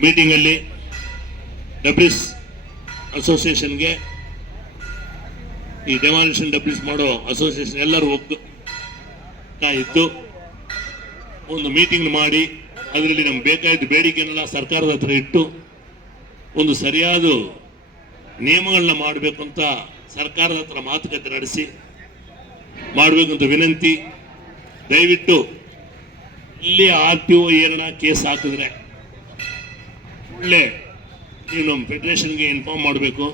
ಮೀಟಿಂಗಲ್ಲಿ ಡಬ್ಲ್ಯೂಸ್ ಅಸೋಸಿಯೇಷನ್ಗೆ ಈ ಡೆಮಾಲಿಷನ್ ಡಬ್ಲ್ಯೂಸ್ ಮಾಡೋ ಅಸೋಸಿಯೇಷನ್ ಎಲ್ಲರೂ ಒಗ್ಗು ಇತ್ತು ಒಂದು ಮೀಟಿಂಗ್ ಮಾಡಿ ಅದರಲ್ಲಿ ನಮ್ಗೆ ಬೇಕಾದ ಬೇಡಿಕೆನೆಲ್ಲ ಸರ್ಕಾರದ ಹತ್ರ ಇಟ್ಟು ಒಂದು ಸರಿಯಾದ ನಿಯಮಗಳನ್ನ ಮಾಡಬೇಕು ಅಂತ ಸರ್ಕಾರದ ಹತ್ರ ಮಾತುಕತೆ ನಡೆಸಿ ಮಾಡಬೇಕಂತ ವಿನಂತಿ. ದಯವಿಟ್ಟು ಇಲ್ಲಿ ಆರ್ ಪಿ ಓ ಏನ ಕೇಸ್ ಹಾಕಿದ್ರೆ ಒಳ್ಳೆ ನೀವು ನಮ್ಮ ಫೆಡರೇಷನ್ಗೆ ಇನ್ಫಾರ್ಮ್ ಮಾಡಬೇಕು.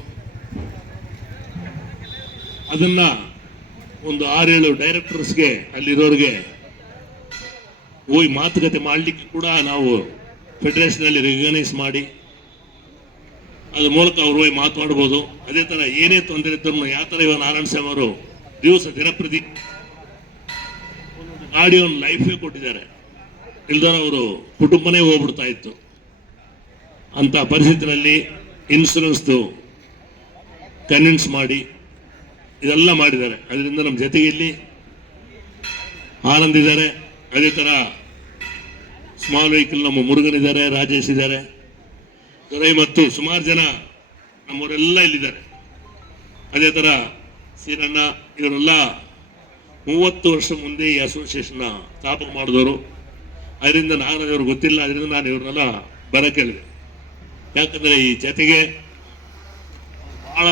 ಅದನ್ನ ಒಂದು ಆರೇಳು ಡೈರೆಕ್ಟರ್ಸ್ಗೆ ಅಲ್ಲಿರೋರಿಗೆ ಹೋಗಿ ಮಾತುಕತೆ ಮಾಡಲಿಕ್ಕೆ ಕೂಡ ನಾವು ಫೆಡರೇಷನಲ್ಲಿ ರೆಕಗ್ನೈಸ್ ಮಾಡಿ, ಅದ್ರ ಮೂಲಕ ಅವ್ರು ಹೋಗಿ ಮಾತಾಡ್ಬೋದು. ಅದೇ ಥರ ಏನೇ ತೊಂದರೆ ಇದ್ದರೂ ಯಾವ ಥರ ಇವಾಗ ನಾರಾಯಣ ಸ್ವಾಮಿ ಅವರು ದಿವಸ ದಿನಪ್ರತಿ ಗಾಡಿ ಒಂದು ಲೈಫೇ ಕೊಟ್ಟಿದ್ದಾರೆ. ಇಲ್ದವ್ರು ಅವರು ಕುಟುಂಬನೇ ಹೋಗ್ಬಿಡ್ತಾ ಇತ್ತು. ಅಂತ ಪರಿಸ್ಥಿತಿನಲ್ಲಿ ಇನ್ಸುರೆನ್ಸ್ದು ಕನ್ವಿನ್ಸ್ ಮಾಡಿ ಇದೆಲ್ಲ ಮಾಡಿದ್ದಾರೆ. ಅದರಿಂದ ನಮ್ಮ ಜೊತೆಗೆ ಇಲ್ಲಿ ಆನಂದ್ ಇದ್ದಾರೆ. ಅದೇ ಥರ ಸ್ಮಾಲ್ ವೆಹಿಕಲ್ ನಮ್ಮ ಮುರುಗನ್ ರಾಜೇಶ್ ಇದ್ದಾರೆ. ದೊರೈ ಮತ್ತು ಸುಮಾರು ಜನ ನಮ್ಮವರೆಲ್ಲ ಇಲ್ಲಿದ್ದಾರೆ. ಅದೇ ಥರ ಸೀರಣ್ಣ, ಇವರೆಲ್ಲ ಮೂವತ್ತು ವರ್ಷ ಮುಂದೆ ಈ ಅಸೋಸಿಯೇಷನ್ನ ಸ್ಥಾಪನೆ ಮಾಡಿದವರು. ಅದರಿಂದ ನಾನು ಇವ್ರು ಗೊತ್ತಿಲ್ಲ ಅದರಿಂದ ನಾನು ಇವ್ರನ್ನೆಲ್ಲ ಬರ ಕೇಳಿದೆ ಯಾಕಂದರೆ ಈ ಜತೆಗೆ ಭಾಳ